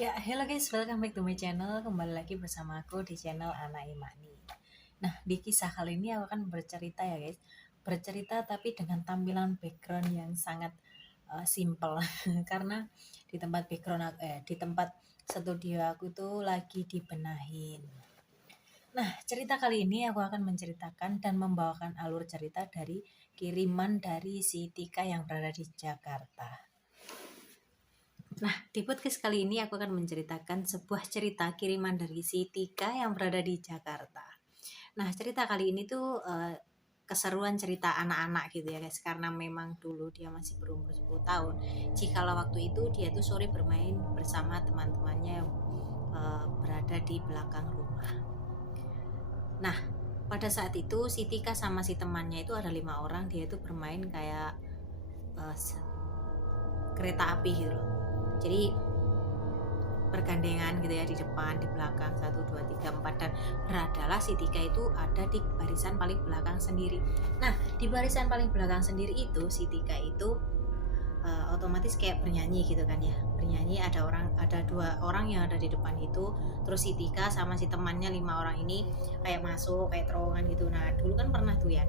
Ya, hello guys, welcome back to my channel. Kembali lagi bersama aku di channel Ana Imani. Nah, di kisah kali ini aku akan bercerita ya guys. Bercerita tapi dengan tampilan background yang sangat simple karena di tempat studio aku tuh lagi dibenahin. Nah, cerita kali ini aku akan menceritakan dan membawakan alur cerita dari kiriman dari si Tika yang berada di Jakarta. Nah, di podcast kali ini aku akan menceritakan sebuah cerita kiriman dari si Tika yang berada di Jakarta. Nah, cerita kali ini tuh keseruan cerita anak-anak gitu ya guys, karena memang dulu dia masih berumur 10 tahun. Jikalau waktu itu dia tuh sore bermain bersama teman-temannya yang berada di belakang rumah. Nah, pada saat itu si Tika sama si temannya itu ada 5 orang, dia itu bermain kayak kereta api gitu loh. Jadi bergandengan gitu ya, di depan, di belakang, 1, 2, 3, 4, dan beradalah si Tika itu ada di barisan paling belakang sendiri. Nah, di barisan paling belakang sendiri itu si Tika itu otomatis kayak bernyanyi gitu kan ya, bernyanyi. Ada 2 orang yang ada di depan itu, terus si Tika sama si temannya 5 orang ini kayak masuk kayak terowongan gitu. Nah, dulu kan pernah tuh ya,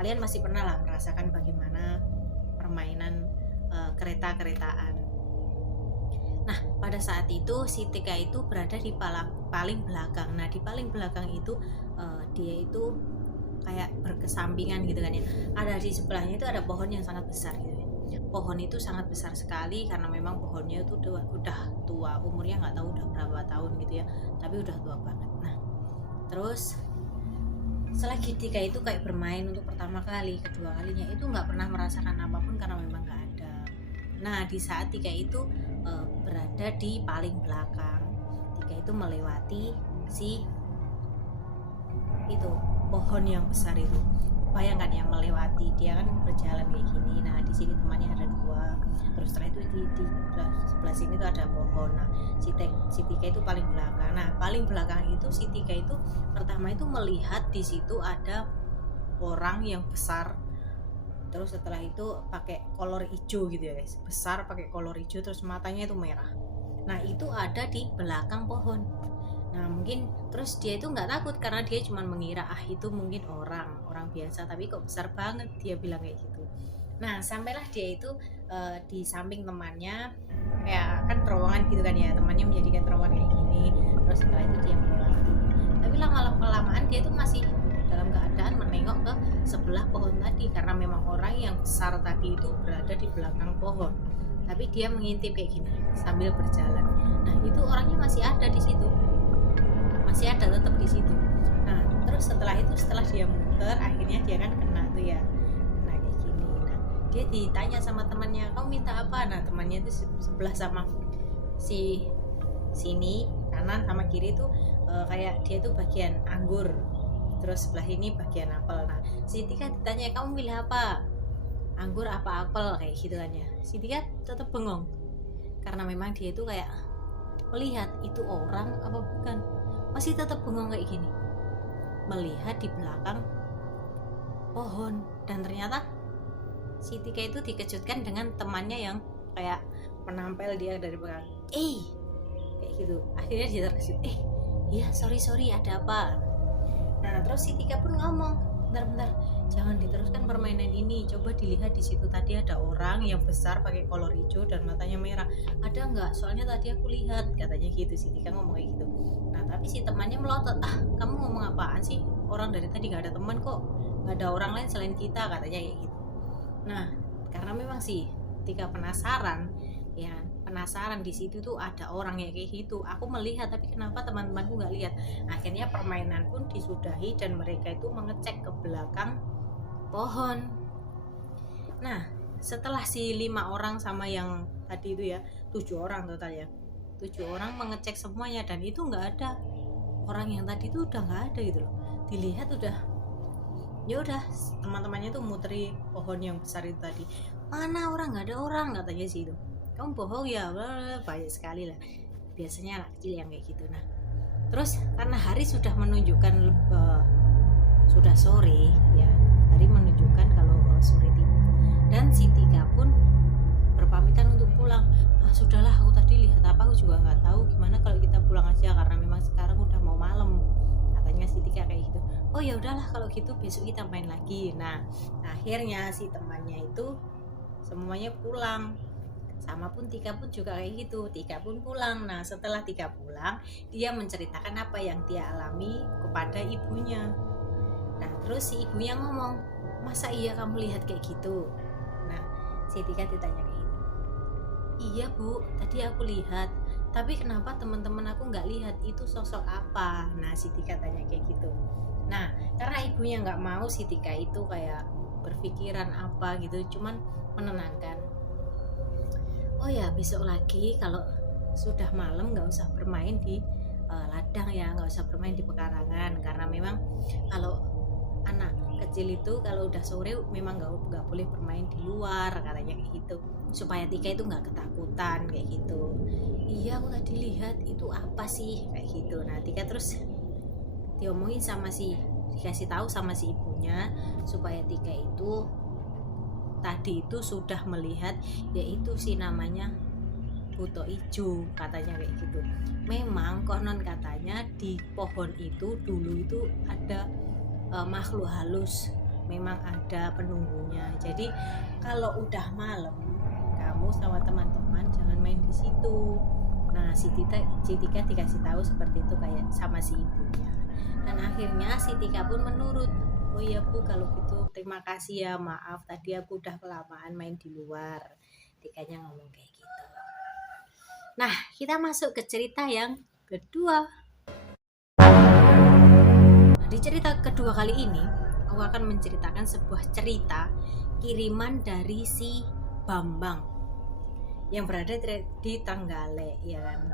kalian masih pernah lah merasakan bagaimana permainan kereta-keretaan. Nah, pada saat itu si Tika itu berada di paling belakang. Nah, di paling belakang itu dia itu kayak berkesampingan gitu kan ya. Ada di sebelahnya itu ada pohon yang sangat besar gitu ya. Pohon itu sangat besar sekali karena memang pohonnya itu udah tua, umurnya nggak tahu udah berapa tahun gitu ya, tapi udah tua banget. Nah, terus selagi Tika itu kayak bermain untuk pertama kali, kedua kalinya itu nggak pernah merasakan apapun karena memang nggak ada. Nah, di saat Tika itu berada di paling belakang, Tika itu melewati si itu pohon yang besar itu. Bayangkan yang melewati, dia kan berjalan kayak gini. Nah, di sini temannya ada 2. Terus setelah itu di sebelah sini tuh ada pohon. Nah, si Tika itu paling belakang. Nah, paling belakang itu si Tika itu pertama itu melihat di situ ada orang yang besar. Terus setelah itu pakai kolor hijau gitu ya guys, besar pakai kolor hijau, terus matanya itu merah. Nah, itu ada di belakang pohon. Nah, mungkin terus dia itu nggak takut karena dia cuma mengira itu mungkin orang biasa, tapi kok besar banget, dia bilang kayak gitu. Nah, sampailah dia itu di samping temannya, kayak kan terowongan gitu kan ya, temannya menjadikan terowongan kayak gini. Terus setelah itu dia melewati, tapi lama-lamaan dia itu masih dalam keadaan menengok ke sebelah pohon tadi karena memang orang yang besar tadi itu berada di belakang pohon, tapi dia mengintip kayak gini sambil berjalan. Nah, itu orangnya masih ada di situ, masih ada tetap di situ. Nah, terus setelah dia muter, akhirnya dia kan kena tuh ya, nah kayak gini. Nah, dia ditanya sama temannya, kamu minta apa? Nah, temannya itu sebelah sama si sini, kanan sama kiri tuh kayak dia tuh bagian anggur, terus sebelah ini bagian apel. Nah, si Tika ditanya, kamu milih apa, anggur apa apel, kayak gitu kan ya. Si Tika tetap bengong karena memang dia itu kayak melihat itu orang apa bukan, masih tetap bengong kayak gini, melihat di belakang pohon. Dan ternyata si Tika itu dikejutkan dengan temannya yang kayak menampel dia dari belakang, kayak gitu. Akhirnya dia terkejut, iya sorry ada apa. Nah, terus si Tika pun ngomong, bentar, jangan diteruskan permainan ini, coba dilihat di situ tadi ada orang yang besar pakai kolor hijau dan matanya merah, ada nggak? Soalnya tadi aku lihat, katanya gitu. Si Tika ngomong kayak gitu. Nah, tapi si temannya melotot, kamu ngomong apaan sih, orang dari tadi nggak ada teman kok, nggak ada orang lain selain kita, katanya kayak gitu. Nah, karena memang si Tika penasaran ya, di situ tuh ada orang ya kayak gitu, aku melihat tapi kenapa teman-temanku nggak lihat. Akhirnya permainan pun disudahi dan mereka itu mengecek ke belakang pohon. Nah, setelah si 5 orang sama yang tadi itu ya, 7 orang total ya, 7 orang mengecek semuanya dan itu nggak ada orang yang tadi itu, udah nggak ada gitu loh. Dilihat udah, ya udah, teman-temannya tuh muteri pohon yang besar itu tadi, mana orang, nggak ada orang, katanya sih itu. Kamu bohong ya, banyak sekali lah, biasanya anak kecil yang kayak gitu. Nah, terus karena hari sudah menunjukkan sudah sore ya, hari menunjukkan kalau sore tiba, dan si Tika pun berpamitan untuk pulang. Sudahlah, aku tadi lihat apa, aku juga nggak tahu gimana kalau kita pulang aja karena memang sekarang udah mau malam, katanya si Tika kayak gitu. Oh ya udahlah kalau gitu besok kita main lagi. Nah akhirnya si temannya itu semuanya pulang, sama pun Tika pun juga kayak gitu. Tika pun pulang. Nah setelah Tika pulang, dia menceritakan apa yang dia alami kepada ibunya. Nah terus si ibunya ngomong, masa iya kamu lihat kayak gitu? Nah si Tika ditanya kayak gitu, iya bu, tadi aku lihat, tapi kenapa teman-teman aku nggak lihat itu sosok apa? Nah si Tika tanya kayak gitu. Nah karena ibunya nggak mau si Tika itu kayak berpikiran apa gitu, cuman menenangkan. Oh ya besok lagi kalau sudah malam nggak usah bermain di ladang ya, nggak usah bermain di pekarangan, karena memang kalau anak kecil itu kalau udah sore memang nggak boleh bermain di luar, katanya kayak gitu, supaya Tika itu nggak ketakutan kayak gitu. Iya aku tadi lihat itu apa sih kayak gitu. Nah Tika terus diomongin sama dikasih tahu sama si ibunya supaya Tika itu tadi itu sudah melihat, yaitu si namanya buto ijo, katanya kayak gitu. Memang konon katanya di pohon itu dulu itu ada makhluk halus, memang ada penunggunya. Jadi kalau udah malam kamu sama teman-teman jangan main di situ. Nah si Tika dikasih tahu seperti itu kayak sama si ibunya. Dan akhirnya si Tika pun menurut. Oh iya bu, kalau gitu terima kasih ya, maaf tadi aku udah kelamaan main di luar. Tikanya ngomong kayak gitu. Nah kita masuk ke cerita yang kedua. Nah, di cerita kedua kali ini aku akan menceritakan sebuah cerita kiriman dari si Bambang yang berada di Trenggalek, ya kan.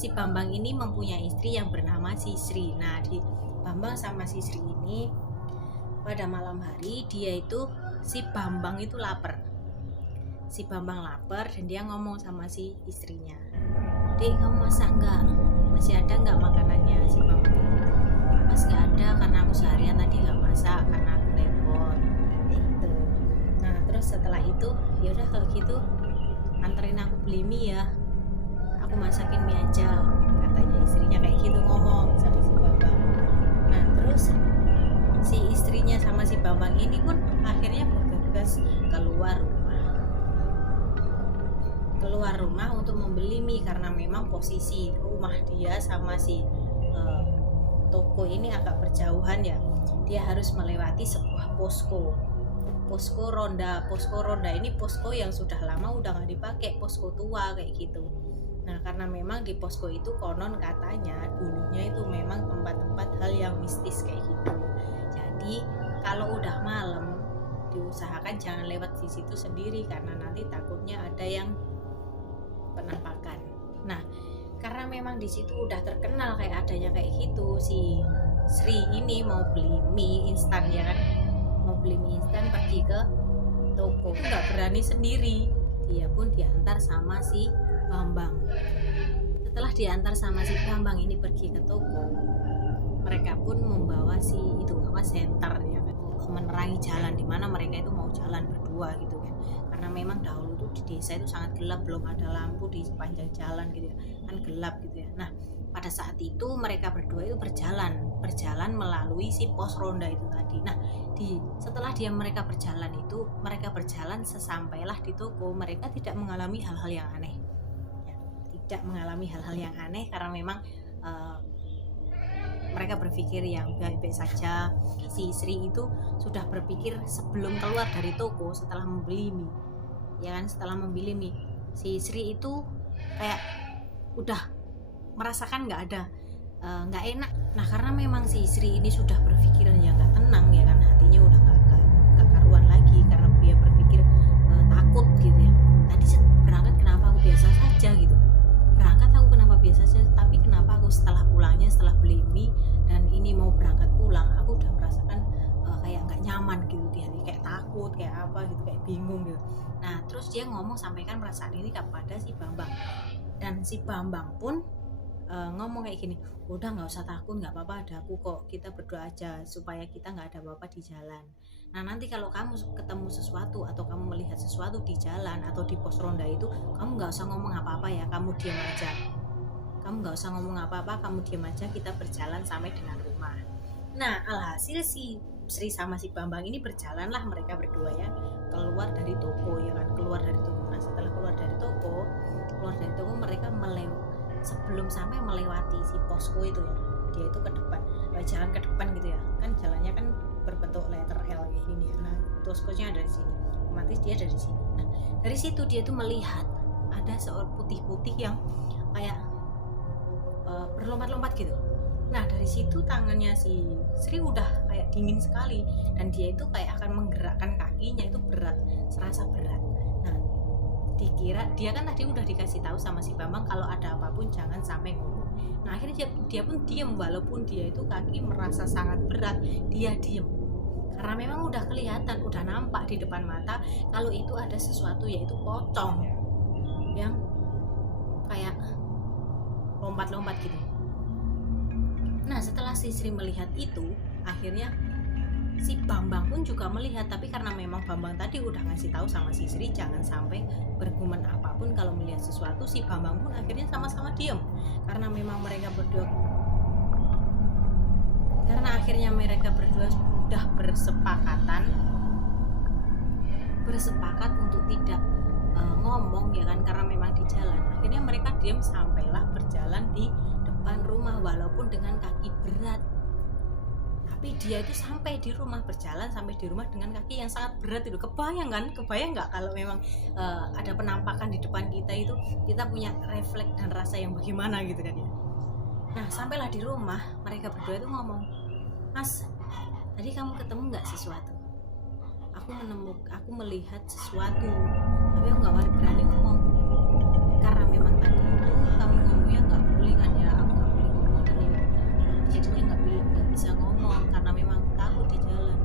Si Bambang ini mempunyai istri yang bernama si Sri. Nah di Bambang sama si Sri ini pada malam hari si Bambang itu lapar. Si Bambang lapar dan dia ngomong sama si istrinya, Dek kamu masak nggak? Masih ada nggak makanannya? Si Bambang gitu. Mas nggak ada karena aku seharian tadi nggak masak karena aku repot gitu. Nah terus setelah itu ya udah kalau gitu anterin aku beli mie ya, aku masakin mie aja, katanya istrinya kayak gitu ngomong sama si Bambang. Nah terus si istrinya sama si Bambang ini pun akhirnya bergegas keluar rumah untuk membeli mie, karena memang posisi rumah dia sama si toko ini agak berjauhan ya. Dia harus melewati sebuah posko ronda ini posko yang sudah lama udah nggak dipakai, posko tua kayak gitu. Nah karena memang di posko itu konon katanya dulunya itu memang tempat-tempat hal yang mistis kayak gitu. Jadi kalau udah malam diusahakan jangan lewat di situ sendiri karena nanti takutnya ada yang penampakan. Nah karena memang di situ udah terkenal kayak adanya kayak gitu, si Sri ini mau beli mie instan ya kan, mau beli mie instan pergi ke toko, nggak berani sendiri, dia pun diantar sama si Bambang. Setelah diantar sama si Bambang ini pergi ke toko, mereka pun membawa si itu senter ya kan, menerangi jalan di mana mereka itu mau jalan berdua gitu kan, karena memang dahulu tuh di desa itu sangat gelap, belum ada lampu di sepanjang jalan gitu ya kan, gelap gitu ya. Nah pada saat itu mereka berdua itu berjalan melalui si pos ronda itu tadi. Nah setelah mereka berjalan sesampailah di toko, mereka tidak mengalami hal-hal yang aneh ya, tidak mengalami hal-hal yang aneh karena memang mereka berpikir yang baik-baik saja. Si Sri itu sudah berpikir sebelum keluar dari toko setelah membeli mie ya kan, setelah membeli mie si Sri itu kayak udah merasakan nggak enak. Nah karena memang si Sri ini sudah berpikiran yang nggak tenang ya kan, hatinya udah nggak karuan lagi karena dia berpikir takut gitu ya. Tadi berangkat kenapa aku biasa saja gitu, tapi kenapa aku setelah beli mie dan ini mau berangkat pulang, aku udah merasakan kayak nggak nyaman gitu di hati, kayak takut, kayak apa gitu, kayak bingung gitu. Nah terus dia sampaikan perasaan ini kepada si Bambang, dan si Bambang pun ngomong kayak gini, udah nggak usah takut, nggak apa-apa, ada aku kok, kita berdoa aja supaya kita nggak ada apa-apa di jalan. Nah nanti kalau kamu ketemu sesuatu atau kamu melihat sesuatu di jalan atau di pos ronda itu, kamu nggak usah ngomong apa-apa ya, kamu diam aja. kamu nggak usah ngomong apa-apa, kamu diam aja, kita berjalan sampai dengan rumah. Nah alhasil si Sri sama si Bambang ini berjalanlah mereka berdua ya keluar dari toko ya kan, keluar dari toko. Nah setelah keluar dari toko mereka sebelum sampai melewati si posko itu ya, dia itu ke depan, jalan ke depan gitu ya kan, jalannya kan berbentuk letter L kayak gini ya. Nah poskonya ada di sini, otomatis dia dari sini. Nah dari situ dia tuh melihat ada seorang putih-putih yang kayak berlompat-lompat gitu. Nah dari situ tangannya si Sri udah kayak dingin sekali, dan dia itu kayak akan menggerakkan kakinya itu berat, serasa berat. Nah dikira dia kan tadi udah dikasih tahu sama si Bambang kalau ada apapun jangan sampai ngomong. Nah akhirnya dia pun diam, walaupun dia itu kaki merasa sangat berat, dia diam karena memang udah kelihatan, udah nampak di depan mata kalau itu ada sesuatu, yaitu pocong yang kayak lompat-lompat gitu. Nah setelah si Sri melihat itu, akhirnya si Bambang pun juga melihat, tapi karena memang Bambang tadi udah ngasih tahu sama si Sri jangan sampai bergumam apapun kalau melihat sesuatu, si Bambang pun akhirnya sama-sama diam karena memang mereka berdua, karena akhirnya mereka berdua sudah bersepakat untuk tidak ngomong ya kan, karena memang di jalan. Akhirnya mereka diam sampailah berjalan di depan rumah walaupun dengan kaki berat, tapi dia itu sampai di rumah, berjalan sampai di rumah dengan kaki yang sangat berat itu. Kebayang nggak kalau memang ada penampakan di depan kita itu, kita punya refleks dan rasa yang bagaimana gitu kan ya. Nah sampailah di rumah, mereka berdua itu ngomong, Mas tadi kamu ketemu nggak sesuatu? Aku melihat sesuatu, tapi aku nggak berani ngomong karena memang tadi itu kamu ngomongnya nggak boleh kan ya, aku nggak boleh ngomong tadi, jadinya nggak bisa ngomong karena memang takut di jalan.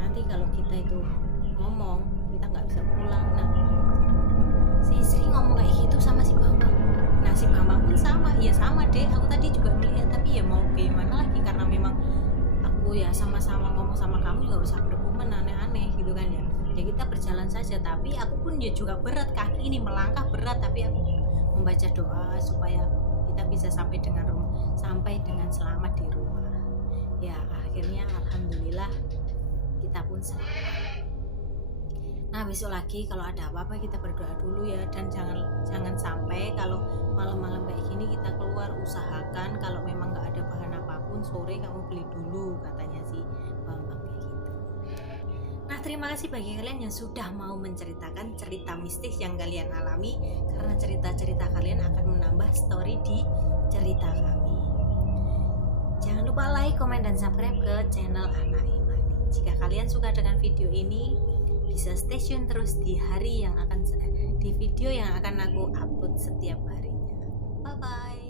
Nanti kalau kita itu ngomong kita nggak bisa pulang. Nah si Sri ngomong kayak gitu sama si Bambang. Nah si Bambang pun sama, ya sama deh, aku tadi juga melihat, tapi ya mau gimana lagi karena memang aku ya sama-sama ngomong sama kamu juga bisa bergumam aneh-aneh gitu kan ya. Ya kita berjalan saja, tapi aku pun ya juga berat, kaki ini melangkah berat, tapi aku membaca doa supaya kita bisa sampai dengan selamat di rumah. Ya akhirnya alhamdulillah kita pun selamat. Nah besok lagi kalau ada apa-apa kita berdoa dulu ya, dan jangan sampai kalau malam-malam kayak gini kita keluar, usahakan kalau memang nggak ada bahan apapun sore kamu beli dulu, katanya si Bambang kayak gitu. Nah terima kasih bagi kalian yang sudah mau menceritakan cerita mistis yang kalian alami, karena cerita-cerita kalian akan menambah story di cerita kami. Jangan lupa like, komen, dan subscribe ke channel Anak Imani. Jika kalian suka dengan video ini, bisa stay tune terus di video yang akan aku upload setiap harinya. Bye bye.